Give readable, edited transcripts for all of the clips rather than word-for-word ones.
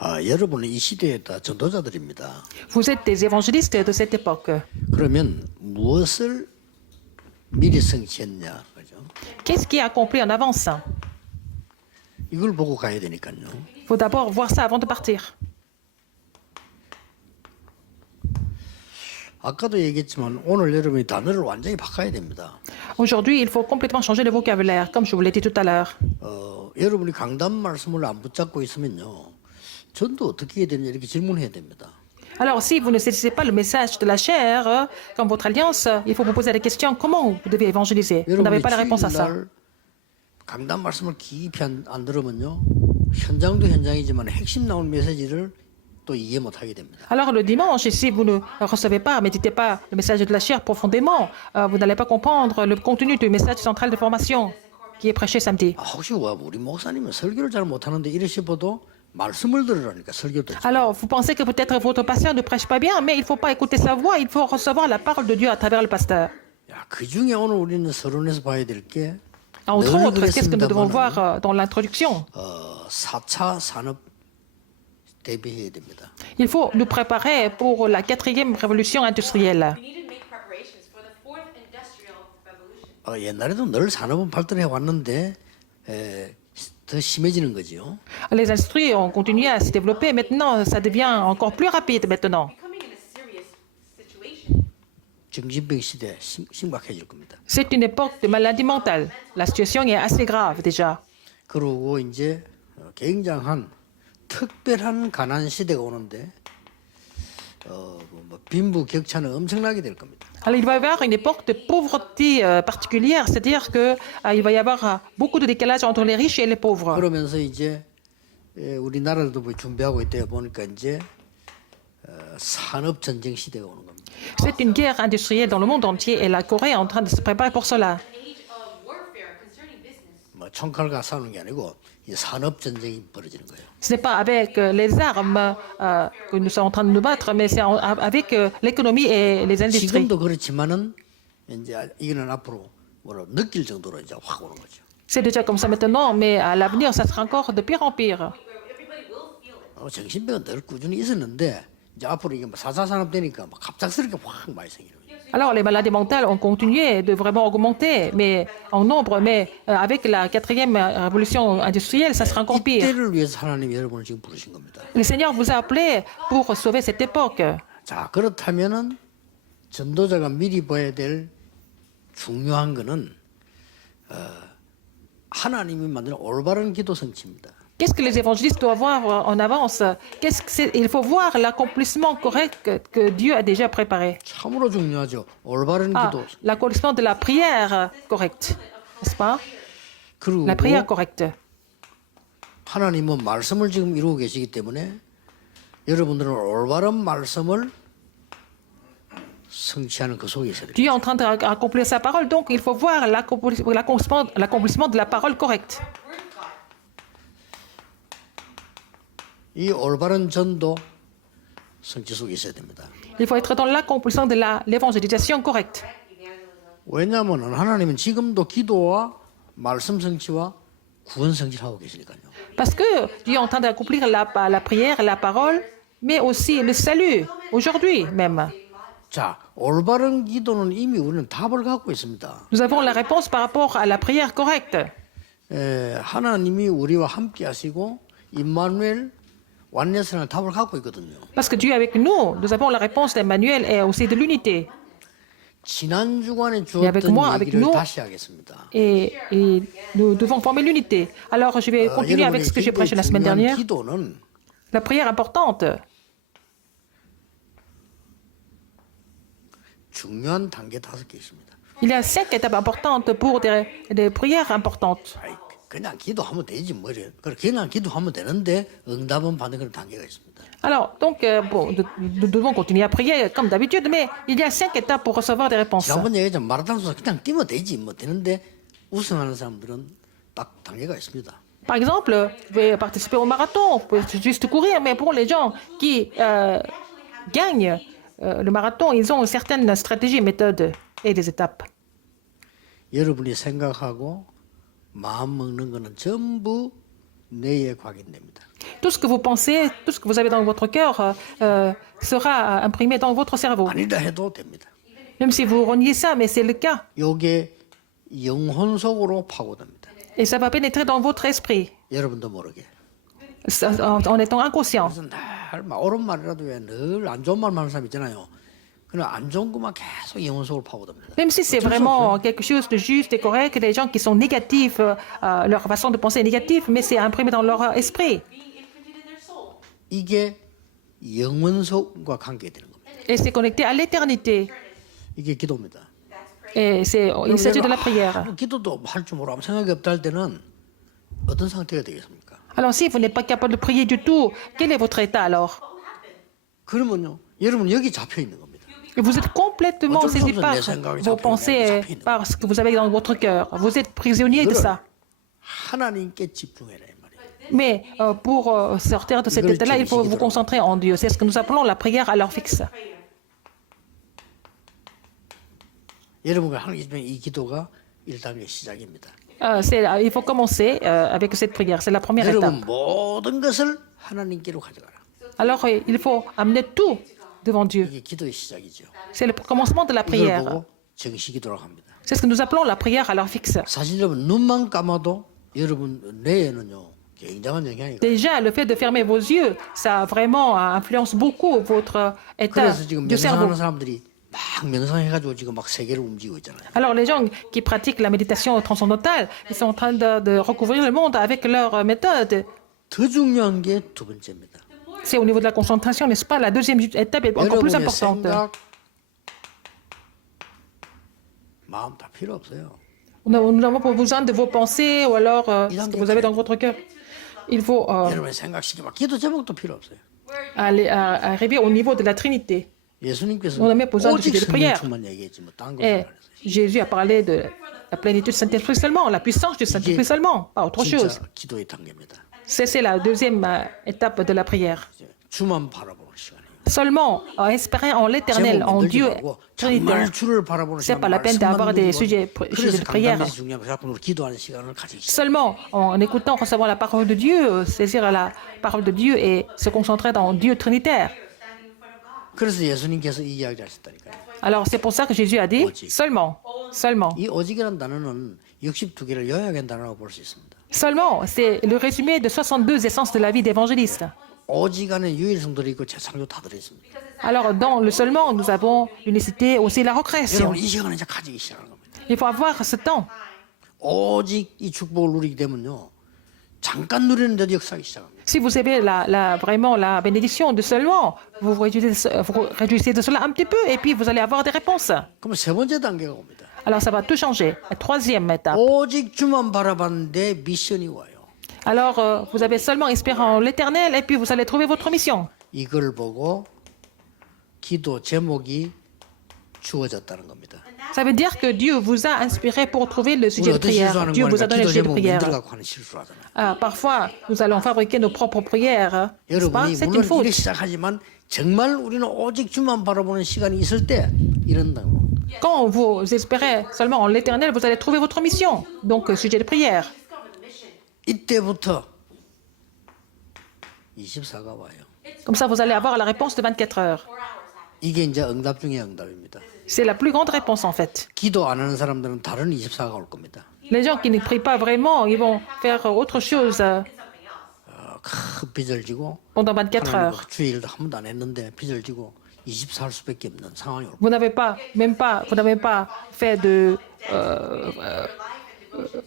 여러분은 이 시대의 다 전도자들입니다. Vous êtes des évangélistes de cette époque. 그러면 무엇을 미리 성취했냐, 그죠? Qu'est-ce qui est accompli en avance? 이걸 보고 가야 되니까요. Il faut d'abord voir ça avant de partir. 아까도 얘기했지만 오늘 여러분이 단어를 완전히 바꿔야 됩니다. Aujourd'hui, il faut complètement changer le vocabulaire, comme je vous l'ai dit tout à l'heure. 여러분이 강단 말씀을 안 붙잡고 있으면요, 전도 어떻게 해야 되냐 이렇게 질문해야 됩니다. Alors, si vous ne saisissez pas le message de la chair, comme votre alliance, il faut vous poser la question comment vous devez évangéliser. Vous n'avez 여러분이 pas la réponse à ça. 주일날 강단 말씀을 깊이 안 들으면요, 현장도 현장이지만 핵심 나온 메시지를 또 이해 못하게 됩니다. Alors, le dimanche, si vous ne recevez pas, méditez pas le message de la chair profondément, vous n'allez pas comprendre le contenu du message central de formation qui est prêché samedi. 혹시 우리 목사님은 설교를 잘 못하는데 이러시어도 말씀을 들으라니까 설교도. Alors, vous pensez que peut-être votre pasteur ne prêche pas bien, mais il ne faut pas écouter sa voix, il faut recevoir la parole de Dieu à travers le pasteur. 그 중에 오늘 우리는 서론에서 봐야 될게 Entre autres, qu'est-ce que nous devons voir dans l'introduction? 4차 산업 대비해야 됩니다. Il faut nous préparer pour la 4e révolution industrielle. We need to make preparations for the fourth industrial revolution. 옛날에도 늘 산업은 발전해 왔는데 더 심해지는 거죠. Les industries ont continué à se développer, maintenant ça devient encore plus rapide maintenant. Becoming in a serious situation. 정신병 시대 심각해질 겁니다. C'est une époque de maladie mentale. La situation est assez grave déjà. 그리고 이제 굉장한 특별한 가난 시대가 오는데 빈부 격차는 엄청나게 될 겁니다. Alors il va y avoir une époque de pauvreté particulière, c'est-à-dire qu'il va y avoir beaucoup de décalage entre les riches et les pauvres. 그러면서 이제 우리나라도 준비하고 있다 보니까 이제 산업 전쟁 시대가 오는 겁니다. C'est une guerre industrielle dans le monde entier et la Corée est en train de se préparer pour cela. An age of warfare concerning business. 총칼과 싸우는 게 아니고 이 산업 전쟁이 벌어지는 거예요. Ce n'est pas avec les armes que nous sommes en train de nous battre, mais c'est avec l'économie et les industries. 지금도 그렇지만은 이제 이거는 앞으로 느낄 정도로 이제 확 오는 거죠. C'est déjà comme ça maintenant, mais à l'avenir, ça sera encore de pire en pire. Everybody will feel it. 정신병은 늘 꾸준히 있었는데 이제 앞으로 이게 4차 산업 되니까 갑작스럽게 확 많이 생기는 거예요. Alors, les maladies mentales ont continué de vraiment augmenter, mais en nombre, mais avec la 4e révolution industrielle, ça sera encore pire. 이때를 위해서 하나님이 여러분을 지금 부르신 겁니다. Le Seigneur vous a appelé pour sauver cette époque. 자, 그렇다면은 전도자가 미리 봐야 될 중요한 거는 하나님이 만든 올바른 기도 성취입니다. Qu'est-ce que les évangélistes doivent voir en avance? Il faut voir l'accomplissement correct que Dieu a déjà préparé. 참으로 중요하죠. 올바른 기도. L'accomplissement de la prière correcte, n'est-ce pas? 그리고 La prière correcte. 하나님은 말씀을 지금 이루고 계시기 때문에 여러분들은 올바른 말씀을 성취하는 그 속에 있어야 돼요. Dieu est en train d'accomplir sa parole, donc il faut voir l'accomplissement de la parole correcte. 이 올바른 전도 성취 속에 있어야 됩니다. Il faut être dans l'accomplissement de l'évangélisation correcte. 왜냐하면 하나님은 지금도 기도와 말씀 성취와 구원 성취를 하고 계시니까요. Parce que Dieu est en train d'accomplir la prière, la parole, mais aussi le salut, aujourd'hui même. 자, 올바른 기도는 이미 우리는 답을 갖고 있습니다. Nous avons la réponse par rapport à la prière correcte. 하나님이 우리와 함께 하시고 임마누엘 완내선을 답을 갖고 있거든요. Parce que Dieu est avec nous, nous avons la réponse d'Emmanuel et aussi de l'unité. 지난 주간에 avec 주었던 moi, avec 얘기를 nous. 다시 하겠습니다. Et nous devons former l'unité. Alors, je vais continuer avec ce que j'ai prêché la semaine dernière. 기도는 La prière importante. 중요한 단계 5개 있습니다. Il y a 5 étapes importantes pour des prières importantes. 아이, 그냥 기도하면 되지 뭐 이래. 그냥 기도하면 되는데 응답은 받는 그런 단계가 있습니다. Alors, donc, bon, nous devons continuer à prier comme d'habitude, mais il y a 5 étapes pour recevoir des réponses. 지난번 얘기했지만 마라톤에서 그냥 뛰면 되지 뭐 되는데 우승하는 사람들은 딱 단계가 있습니다. Par exemple, vous pouvez participer au marathon, vous pouvez juste courir, mais pour les gens qui gagnent le marathon, ils ont certaines stratégies, méthodes et des étapes. 여러분이 생각하고 마음 먹는 거는 전부 내에 각인됩니다. Tout ce que vous pensez, tout ce que vous avez dans votre cœur sera imprimé dans votre cerveau. 아니다 해도 됩니다. Même si vous reniez ça, mais c'est le cas. 이게 영혼 속으로 파고듭니다. Et ça va pénétrer dans votre esprit 여러분도 모르게. en étant inconscient. 그래서 늘 옳은 말이라도 왜 늘 안 좋은 말만 하는 사람 있잖아요. 그냥 안 좋은 것만 계속 영혼 속으로 파고듭니다. Même si c'est vraiment quelque chose de juste et correct, les gens qui sont négatifs, leur façon de penser est négative, mais c'est imprimé dans leur esprit. being imprinted in their soul. 이게 영혼 속과 관계되는 겁니다. Et c'est connecté à l'éternité. 이게 기도입니다. Et il s'agit de la prière. 기도도 할 줄 모르고 아무 생각이 없다 할 때는 어떤 상태가 되겠습니까? Alors si vous n'êtes pas capable de prier du tout, quel est votre état alors? 그러면요, 여러분 여기 잡혀 있는 겁니다. Et vous êtes complètement saisi par vos pensées, par ce que vous avez dans votre cœur. Vous êtes prisonnier de ça. 하나님께 집중해라 이 말이에요. Mais pour sortir de cet état-là, il faut vous concentrer en Dieu. C'est ce que nous appelons la prière à l'heure fixe. 여러분과 하나님 이 기도가 1단계 시작입니다. Il faut commencer avec cette prière. C'est la première étape. 여러분 모든 것을 하나님께로 가져가라. Alors il faut amener tout devant Dieu. 이게 기도의 시작이죠. C'est le commencement de la 이걸 prière. 보고 정시 기도라고 합니다. C'est ce que nous appelons la prière à l'heure fixe. 사실 여러분 눈만 감아도 여러분 뇌에는요 굉장한 영향이 가요. Déjà, le fait de fermer vos yeux, ça vraiment influence beaucoup votre état 그래서 지금 du cerveau. 명상하는 사람들이 막 명상해가지고 지금 막 세계를 움직이고 있잖아요. Alors, les gens qui pratiquent la méditation transcendantale, ils sont en train de recouvrir le monde avec leur méthode. 더 중요한 게 두 번째입니다. C'est au niveau de la concentration, n'est-ce pas? La deuxième étape est encore plus 여러분의 importante. 생각, 마음 다 필요 없어요. Nous n'avons pas besoin de vos pensées ou alors ce que vous avez dans votre cœur. Il faut 여러분의 생각시키 막 기도 제목도 필요 없어요. arriver au niveau de la Trinité. 예수님께서 On a même besoin de 오직 sujet de 성령 prière. 충만 얘기했지 뭐딴 거를 Et 안 했어요. Jésus a parlé de la plénitude du Saint-Esprit seulement, la puissance du Saint-Esprit seulement, pas autre chose. 진짜 기도의 단계입니다. C'est la deuxième étape de la prière. 주만 바라보는 시간이에요. Seulement espérer en l'éternel, en 제목 Dieu 만들지 말고 trinitaire. 정말 주를 바라보는 C'est 시간, pas la peine 말씀만 d'avoir des 누리고 sujets 그래서 de prière. 강단에서 중요한 작품으로 기도하는 시간을 가지기 시작해요. Seulement en écoutant, recevant la parole de Dieu, saisir la parole de Dieu et se concentrer dans Dieu trinitaire. 그래서 예수님께서 이 이야기를 하셨다니까요. Alors c'est pour ça que Jésus a dit seulement, seulement. 이 오직이라는 단어는 62개를 요약한 단어라고 볼 수 있습니다. Seulement, c'est le résumé de 62 essences de la vie d'évangéliste. 오직 안에 유일성들이 있고 재창조 다 들어있습니다. Alors dans le seulement, nous avons l'unicité, aussi la recréation. 여러분 이 시간을 이제 가지기 시작하는 겁니다. Il faut avoir ce temps. 오직 이 축복을 누리게 되면요. 잠깐 누리는데도 역사하기 시작합니다. Si vous avez vraiment la bénédiction de seulement, vous réjouissez de cela un petit peu et puis vous allez avoir des réponses. 그럼 세 번째 단계가 옵니다. Alors ça va tout changer. La troisième étape. 오직 주만 바라봤는데 미션이 와요. Alors vous avez seulement espéré en l'éternel et puis vous allez trouver votre mission. 이걸 보고 기도 제목이 주어졌다는 겁니다. Ça veut dire que Dieu vous a inspiré pour trouver le 우리 sujet de 어떤 prière. 실수하는 Dieu vous a 거니까 donné le 기도 sujet de 제목 prière. 만들어갖고 하는 실수를 하잖아요. Parfois, nous allons fabriquer nos propres prières. N'est-ce pas? 여러분이 C'est une 물론 faute. 이래 시작하지만 정말 우리는 오직 주만 바라보는 시간이 있을 때 이런다고. Quand vous espérez seulement en l'éternel, vous allez trouver votre mission. Donc, sujet de prière. 이때부터 24가 와요. Comme ça, vous allez avoir la réponse de 24 heures. 이게 이제 응답 중에 응답입니다. C'est la plus grande réponse en fait. 기도 안 하는 사람들은 다른 24가 올 겁니다. Les gens qui ne prient pas vraiment, ils vont faire autre chose 큰 빚을 지고 pendant 24 heures. 하나님과 주일도 한 번도 안 했는데 빚을 지고 24할 수밖에 없는 상황이 올 겁니다. Vous n'avez pas fait de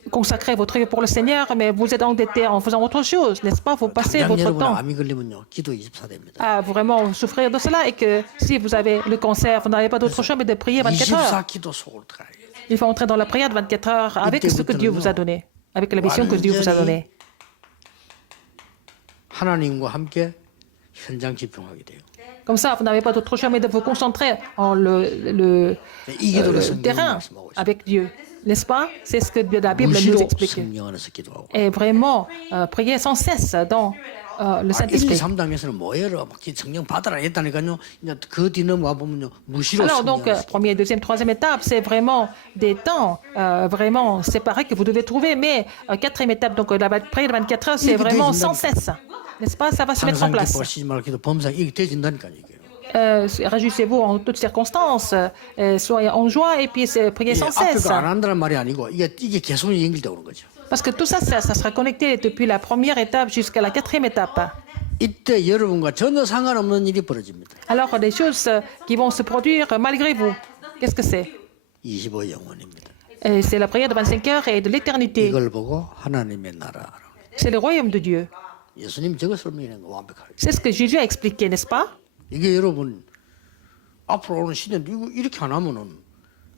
consacrer votre vie pour le Seigneur, mais vous êtes endetté en faisant autre chose, n'est-ce pas? Vous passez 당장 votre 여러분 temps 암이 걸리면요 기도 24 됩니다. à vraiment souffrir de cela et que si vous avez le cancer, vous n'avez pas d'autre choix mais de prier 24 heures. 24 기도 속으로 들어가요. Il faut entrer dans la prière de 24 heures avec ce que Dieu vous a donné, avec la mission que Dieu vous a donnée. 하나님과 함께 현장 집중하게 돼요. Comme ça, vous n'avez pas d'autre choix mais de vous concentrer en le 이 기도를 성경이 terrain 말씀하고 있어요. avec Dieu. N'est-ce pas? C'est ce que la Bible nous 무시로 explique. 성령 안에서 기도하고. Et vraiment, prier sans cesse dans le 1, 2, Saint-Esprit. 3단계에서는 뭐예요? 막 성령 받아라 했다니까요. 이제 그 뒤는 와 보면요 무시로 Alors 성령 donc, 안에서 première, deuxième, troisième étape, c'est vraiment des temps vraiment séparés que vous devez trouver. Mais quatrième étape, donc la prière de 24 heures, c'est 이렇게 vraiment 되어진다니까. sans cesse. n'est-ce pas? Ça va se mettre en 항상 place. 기뻐하시지 말고 기도 범상 이게 되진다니까 이게. Réjouissez-vous en toutes circonstances, soyez en joie et puis priez 이게 sans 앞에 cesse. 거 안 한다는 말이 아니고 이게 계속 연결되어 오는 거죠. Parce que tout ça, ça sera connecté depuis la première étape jusqu'à la quatrième étape. 이때 여러분과 전혀 상관없는 일이 벌어집니다. Alors, des choses qui vont se produire malgré vous. Qu'est-ce que c'est? 25 영혼입니다. C'est la prière de 25 heures et de l'éternité. 이걸 보고 하나님의 나라. C'est le royaume de Dieu. 예수님 저거 설명하는 거 완벽하게. C'est ce que Jésus a expliqué, n'est-ce pas? 이게 여러분 앞으로 오는 시대에 이거 이렇게 안 하면은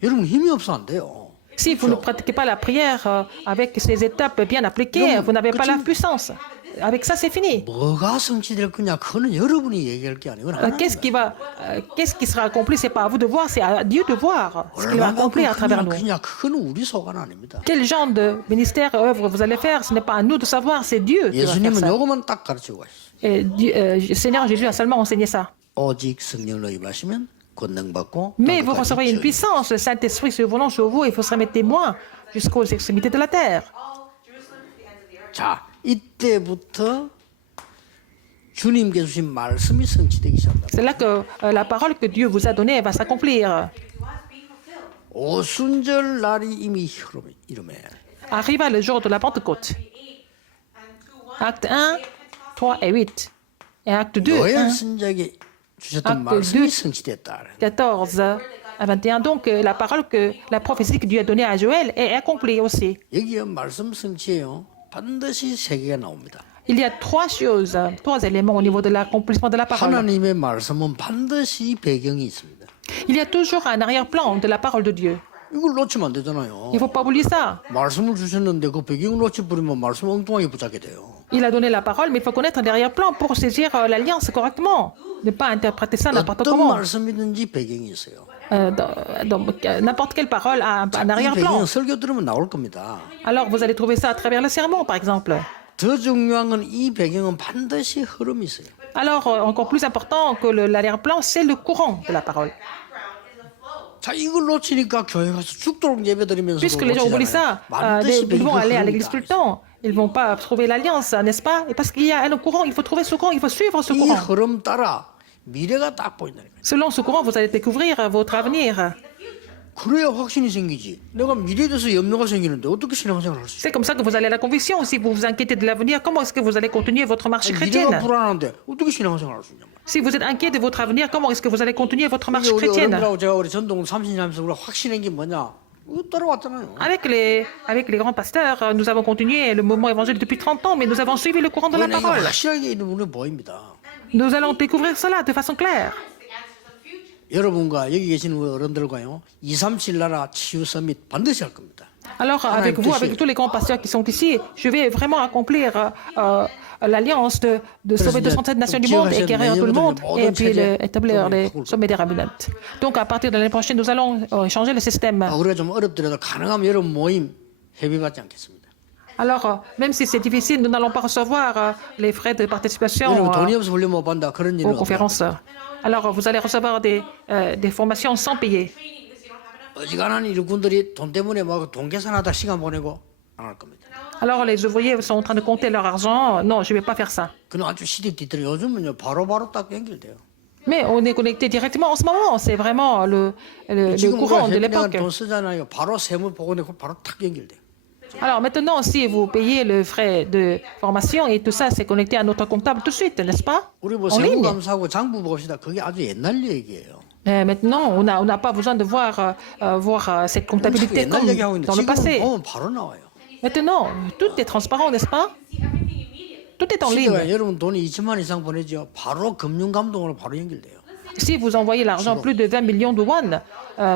여러분 힘이 없어 안 돼요. Si vous ne pratiquez pas la prière avec ces étapes bien appliquées, vous n'avez pas la puissance. Avec ça, c'est fini. 뭐가 성취될 거냐 그거는 여러분이 얘기할 게 아니고 Qu'est-ce qui sera accompli? C'est pas à vous de voir, c'est à Dieu de voir ce qu'il va accomplir à travers nous. 그냥 그거는 우리 소관 아닙니다. Quel genre de ministère, œuvre vous allez faire? Ce n'est pas à nous de savoir, c'est Dieu qui va faire 예수님은 ça. 요것만 딱 가르치고 가셨어요. Et Seigneur Jésus a seulement enseigné ça. 오직 성령을 임하시면 권능 받고 Mais vous recevrez une puissance, le Saint-Esprit se volant sur vous et vous serez mes témoins jusqu'aux extrémités de la terre. 자, 이때부터 주님께 주신 말씀이 성취되기 시작합니다. C'est là que la parole que Dieu vous a donnée va s'accomplir. 오순절 날이 이미 이름에 Arriva le jour de la Pentecôte. Acte 1, 3 et 8. Et acte 2, 요엘 1, 선지자에게 주셨던 acte 말씀이 2, 성취됐다. 14 à 21. Donc, la parole la prophétie que Dieu a donnée à Joël est accomplie aussi. 여기에 말씀 성취예요. 반드시 세 개가 나옵니다. Il y a trois choses, trois éléments au niveau de l'accomplissement de la parole. 하나님의 말씀은 반드시 배경이 있습니다. Il y a toujours un arrière-plan de la parole de Dieu. 이걸 놓치면 안 되잖아요. Il ne faut pas oublier ça. 말씀을 주셨는데 그 배경을 놓쳐버리면 말씀 엉뚱하게 붙잡게 돼요. Il a donné la parole, mais il faut connaître l'arrière-plan pour saisir l'alliance correctement. Ne pas interpréter ça n'importe 어떤 comment. 말씀이든지 배경이 있어요. N'importe quelle parole a un 이 arrière-plan. 배경은 설교 들으면 나올 겁니다. Alors, vous allez trouver ça à travers le sermon, par exemple. 더 중요한 건 이 배경은 반드시 흐름이 있어요. Alors, encore plus important que l'arrière-plan, c'est le courant de la parole. 자, 이걸 놓치니까 교회 가서 죽도록 예배드리면서 Puisque les gens oublient ça, ils vont aller à l'église tout le temps. Ils ne vont pas trouver l'alliance, n'est-ce pas? Et parce qu'il y a un courant, il faut trouver ce courant, il faut suivre ce 이 courant. 흐름 따라 미래가 딱 보인다니까. Selon ce courant, vous allez découvrir votre avenir. 그래야 확신이 생기지. 내가 미래에 대해서 염려가 생기는데 어떻게 신앙생활을 할 수 있어? C'est comme ça que vous allez à la conviction. Si vous vous inquiétez de l'avenir, comment est-ce que vous allez continuer votre marche 미래가 chrétienne? 불안한데 어떻게 신앙생활을 할 수 있냐. Si vous êtes inquiet de votre avenir, comment est-ce que vous allez continuer votre marche 우리 chrétienne? 어른들하고 제가 우리 전동을 30년 하면서 우리가 확신한 게 뭐냐? 이거 따라왔잖아요. Avec les grands pasteurs, nous avons continué le mouvement évangélique depuis 30 ans, mais nous avons suivi le courant de la 이게 parole. 확실하게 눈에 보입니다. Nous allons découvrir cela de façon claire. 여러분과 여기 계시는 어른들과요. 2, 3, 7 나라 치유 서밋 반드시 할 겁니다. Alors, avec vous, avec tous les grands pasteurs qui sont ici, je vais vraiment accomplir l'alliance de sauver 207 nations du monde et guérir tout le monde et puis établir les sommets des rabbinats. Donc, à partir de l'année prochaine, nous allons changer le système. 우리가 좀 어렵더라도 가능하면 여러분 모임 회비받지 않겠습니다. Alors, même si c'est difficile, nous n'allons pas recevoir les frais de participation 여러분 돈이 없어 훈련 못 받는다 그런 일은 aux 없어요. conférences. Alors, vous allez recevoir des formations sans payer. 어지간한 일꾼들이 돈 때문에 막 돈 계산하다 시간 보내고 안 할 겁니다. Alors, les ouvriers sont en train de compter leur argent. Non, je ne vais pas faire ça. 그는 아주 시대 뒤뜰 요즘은요 바로바로 딱 연결돼요. Mais on est connecté directement en ce moment. C'est vraiment le 지금 courant de 우리가 l'époque. 돈 쓰잖아요. 바로 세무 보고 내고 바로 탁 연결돼요. Alors maintenant, si vous payez le frais de formation et tout ça, c'est connecté à notre comptable tout de suite, n'est-ce pas? 우리 뭐 En ligne. 세무감사하고 장부 봅시다. 그게 아주 옛날 얘기예요. Maintenant, on n'a pas besoin de voir cette comptabilité 옛날 comme 얘기하고 있는데 dans le 지금 passé. 보면 바로 나와요. Maintenant, tout est transparent, n'est-ce pas? Tout est en 시대가 ligne. 여러분 돈이 2천만 이상 보내죠. 바로 금융감독으로 바로 연결돼요. Si vous envoyez l'argent, plus de 20 millions de won,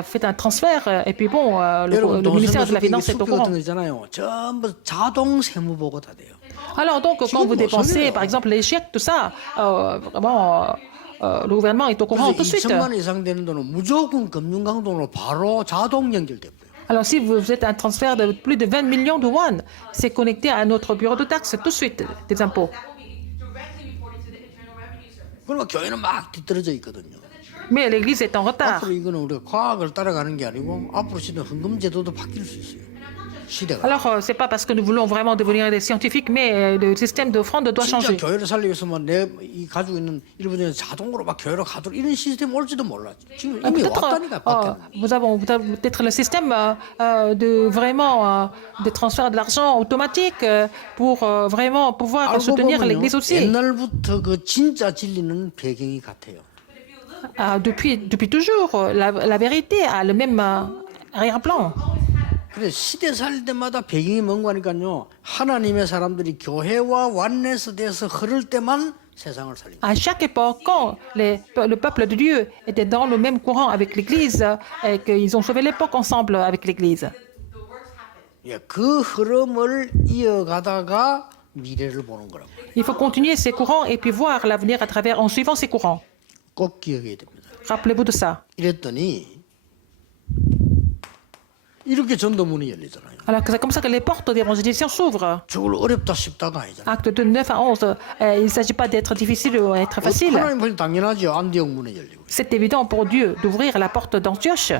faites un transfert et puis bon, 여러분 le 돈 ministère 쓰는 de la 수익이 Finance est au 수표 같은 courant. 거 있잖아요. 전부 자동 세무 보고 다 돼요. Alors donc, quand vous dépensez, par exemple, les chèques, tout ça, vraiment, le gouvernement est au courant tout de 그래서 suite. 2천만 이상 되는 돈은 무조건 금융감독으로 바로 자동 연결돼요. Alors, si vous êtes un transfert de plus de 20 millions de won, c'est connecté à notre bureau de taxes tout de suite, des impôts. 그러면 교회는 막 뒤떨어져 있거든요. Mais l'Église est en retard. 앞으로 이거는 우리가 과학을 따라가는 게 아니고 앞으로 시대 헌금 제도도 바뀔 수 있어요. 시대가. Alors, ce n'est pas parce que nous voulons vraiment devenir des scientifiques, mais le système d'offrande doit 진짜 changer. 교회를 살리기 위해서만 내이 가지고 있는 일부는 자동으로 막 교회로 가도록 이런 시스템 올지도 몰라. 지금 이미 왔다니까 밖에는. Nous avons peut-être le système de vraiment de transfert de l'argent automatique pour vraiment pouvoir 알고 soutenir 보면요, l'Église aussi. 옛날부터 그 진짜 진리는 배경이 같아요. Depuis toujours, la vérité a le même arrière-plan. 그래 시대 살 때마다 배경이 뭔가 하니까요. 하나님의 사람들이 교회와 완내서 돼서 흐를 때만 세상을 살립니다. À chaque époque, quand le peuple de Dieu était dans le même courant avec l'Église et qu'ils ont sauvé l'époque ensemble avec l'Église. 예, 그 흐름을 이어가다가 미래를 보는 거라고. Il faut continuer ces courants et puis voir l'avenir à travers en suivant ces courants. 꼭 기억해야 됩니다. Rappelez-vous de ça. 이랬더니 이렇게 전도문이 열리잖아요. Alors c'est comme ça que les portes d'évangélisation s'ouvrent. 저걸 어렵다 싶다가 아니잖아요. Acte de 9 à 11, il ne s'agit pas d'être difficile ou être facile. 하나님 보시면 당연하죠. 안디옥 문이 열리고. C'est évident pour Dieu d'ouvrir la porte d'Antioche.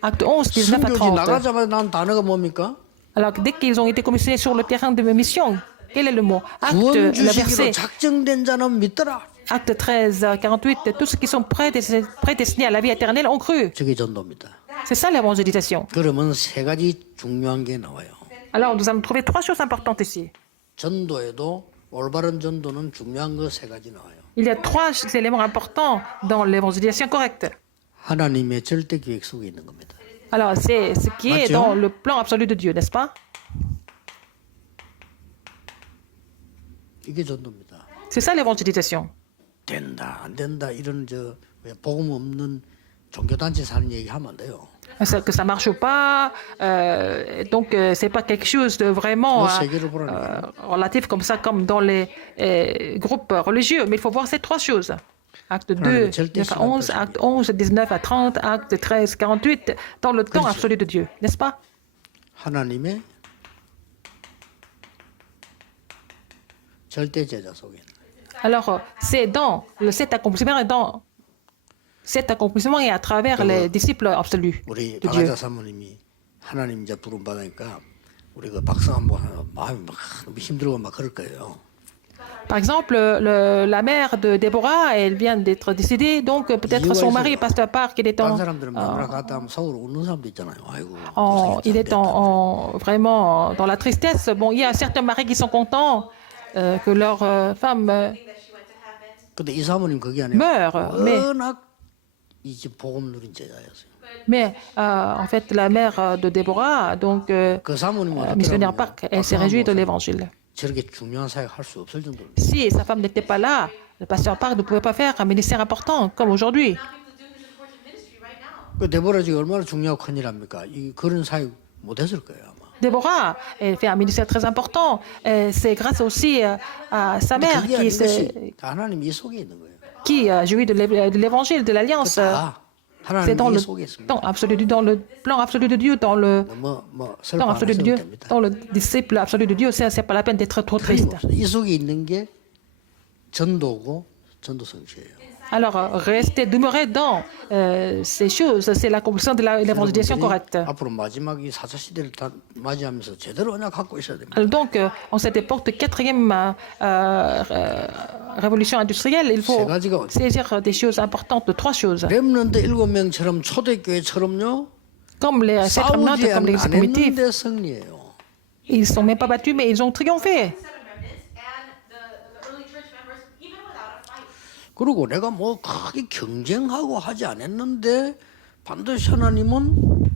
Acte 11, 19 à 순교지 30. 나가자마자 난 단어가 뭡니까? Alors dès qu'ils ont été commissionnés sur le terrain de mission, quel est le mot? 구원 Le 주시기로 verset. 작정된 자는 믿더라. Acte 13, 48, tous ceux qui sont prédestinés à la vie éternelle ont cru. 저게 전도입니다. C'est ça l'évangélisation. 그러면 세 가지 중요한 게 나와요. Alors nous allons trouver trois choses importantes ici. 전도에도 올바른 전도는 중요한 거 세 가지 나와요. Il y a trois éléments importants dans l'évangélisation correcte. 하나님의 절대 계획 속에 있는 겁니다. Alors c'est ce qui est Mathieu. dans le plan absolu de Dieu, n'est-ce pas? 이게 전도입니다. C'est ça l'évangélisation. 된다 안 된다 이런 왜 복음 없는 종교단체 사는 얘기 하면 안 돼요. Que ça marche ou pas, donc c'est pas quelque chose de vraiment relatif comme ça, comme dans les groupes religieux, mais il faut voir ces trois choses. Acte 2, 9 à 11, acte 11, 19 à 30, acte 13, 48, dans le temps absolu de Dieu, n'est-ce pas? 하나님의 절대 제자 속에. Alors, c'est dans cet accomplissement et à travers les disciples absolus 우리 de Dieu. 박아자 사모님이 하나님 이제 부름 받으니까 우리 그 박성 한번 마음이 막 너무 힘들고 막 그럴 거예요. Par exemple, la mère de Déborah, elle vient d'être décédée, donc peut-être son mari passe à part qu'il est 다른 사람들은 만나러 갔다 하면 속으로 웃는 사람도 있잖아요. 아이고. il est vraiment dans la tristesse. Bon, il y a certains maris qui sont contents que leur femme 근데 이 사모님 그게 아니에요. meurt, 워낙 이제 복음 누린 제자였어요. mais en fait, la mère de Déborah, donc 그 사모님은 missionnaire Park, elle s'est réjouie de l'évangile. 저렇게 중요한 사역 할 수 없을 정도로. Si sa femme n'était pas là, le pasteur Park ne pouvait pas faire un ministère important comme aujourd'hui. 그 데보라지 얼마나 중요하고 큰일 합니까? 이 그런 사역 못 했을 거예요 아마. Déborah, elle fait un ministère très important. C'est grâce aussi à sa mère 그게 아닌 것이 하나님 이 속에 있는 거예요. qui jouit de l'évangile, de l'alliance. 다 C'est 하나님 dans 이 le 속에 있습니다. temps absolu, dans le plan absolu de Dieu, dans le 뭐 temps 설파 안 absolu de 하셔도 Dieu, 됩니다. dans le disciple absolu de Dieu. C'est pas la peine d'être trop triste. 틀림없어요. 이 속에 있는 게 전도고 전도 성취예요. Alors, rester, demeurer dans ces choses, c'est l'accomplissement de l'évangélisation correcte. 앞으로 마지막 이 4차 시대를 다 맞이하면서 제대로 언약 갖고 있어야 됩니다. Donc, en cette époque de quatrième révolution industrielle, il faut saisir des choses importantes, de trois choses. 렘넌트 7명처럼 초대교회처럼요. Comme les sept remnants, 싸우지 comme les 안 primitifs, 했는데 승리예요. ils ne sont même pas battus, mais ils ont triomphé. And the early church members, even without a fight. 그리고 내가 뭐 크게 경쟁하고 하지 않았는데 반드시 하나님은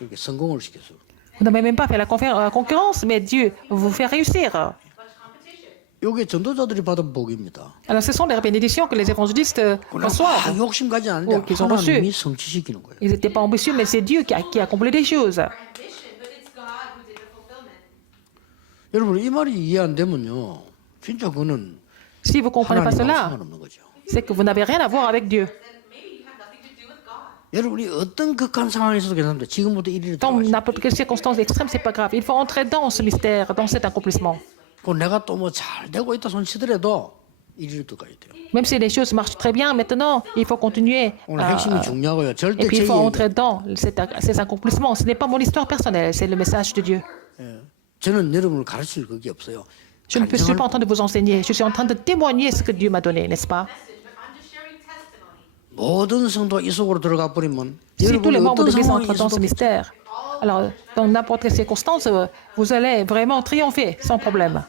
이렇게 성공을 시켰어요. Vous n'avez même pas fait la concurrence, mais Dieu vous fait réussir. 이게 전도자들이 받은 복입니다. Alors, ce sont les bénédictions que les évangélistes 그러나 reçoivent. 욕심 가지 않는데 Oh, qu'ils ont reçu. 하나님이 성취시키는 거예요. Ils n'étaient pas ambitieux, mais c'est Dieu qui a accompli des choses. Ambition, but it's God who did the fulfillment. 여러분 이 말이 이해 안 되면요, 진짜 그거는 Si vous ne comprenez pas 하나님하고 cela, 상관없는 거죠. c'est que vous n'avez rien à voir avec Dieu. Then maybe you have nothing to do with God. 여러분이 어떤 극한 상황에서도 괜찮은데 지금부터 이리로 Dans 들어가시죠. n'importe quelle circonstance extrême, c'est pas grave. Il faut entrer dans ce mystère, dans cet accomplissement. 그 내가 또 뭐 잘 되고 있다 손 치더라도 이리로 가야 돼요. Même si les choses marchent très bien maintenant, il faut continuer. 오늘 핵심이 중요하고요. Et 절대 puis 제 il faut 얘기. entrer dans ces accomplissements. Ce n'est pas mon histoire personnelle, c'est le message de Dieu. 저는 여러분을 가르칠 그게 없어요. Je ne suis pas en train de vous enseigner, je suis en train de témoigner ce que Dieu m'a donné, n'est-ce pas? I'm just sharing testimony. 모든 성도 이 속으로 들어가 버리면 Si tous les 여러분이 membres de 어떤 l'Église 상황에 entrent dans ce 있어도 mystère, alors dans n'importe quelle circonstance, vous allez vraiment triompher sans problème.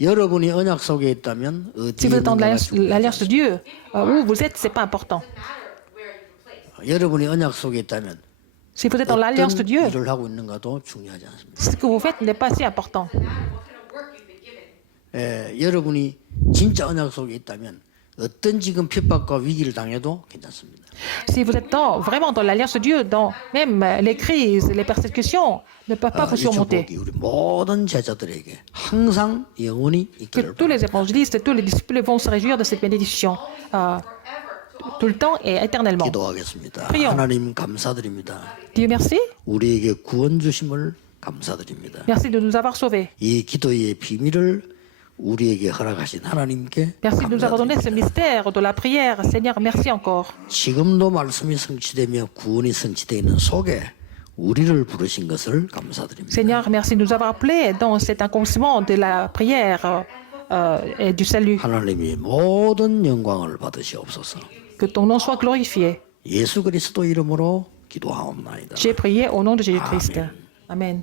여러분이 언약 속에 있다면 Si 어디에 vous êtes dans 있는가가 l'alliance de Dieu, où vous êtes, c'est pas important. 여러분이 언약 속에 있다면 Si vous êtes dans l'alliance de 어떤 Dieu, 일을 하고 있는가도 중요하지 않습니다. ce que vous faites n'est pas si important. 여러분이 진짜 언약 속에 있다면 어떤 지금 핍박과 위기를 당해도 괜찮습니다. Si vous êtes vraiment dans l'alliance de Dieu, même les crises, les persécutions ne peuvent pas vous 이 surmonter. 축복이 우리 모든 제자들에게 항상 영원히 Que 있기를 tous les évangélistes et tous les disciples vont se réjouir de cette bénédiction tout le temps et éternellement. 기도하겠습니다. Prions. 하나님 감사드립니다. Dieu merci. 우리에게 구원 주심을 감사드립니다. Merci de nous avoir sauvés. 이 기도의 비밀을 우리에게 허락하신 하나님께 Merci de nous avoir donné ce 감사드립니다. mystère de la prière. Seigneur, merci encore. 지금도 말씀이 성취되며 구원이 성취되어 있는 속에 우리를 부르신 것을 감사드립니다. Seigneur, merci de nous avoir appelés dans cet accomplissement de la prière et du salut. 하나님이 모든 영광을 받으시옵소서. Que ton nom soit glorifié. 예수 그리스도 이름으로 기도하옵나이다. J'ai prié au nom de Jésus-Christ. Amen.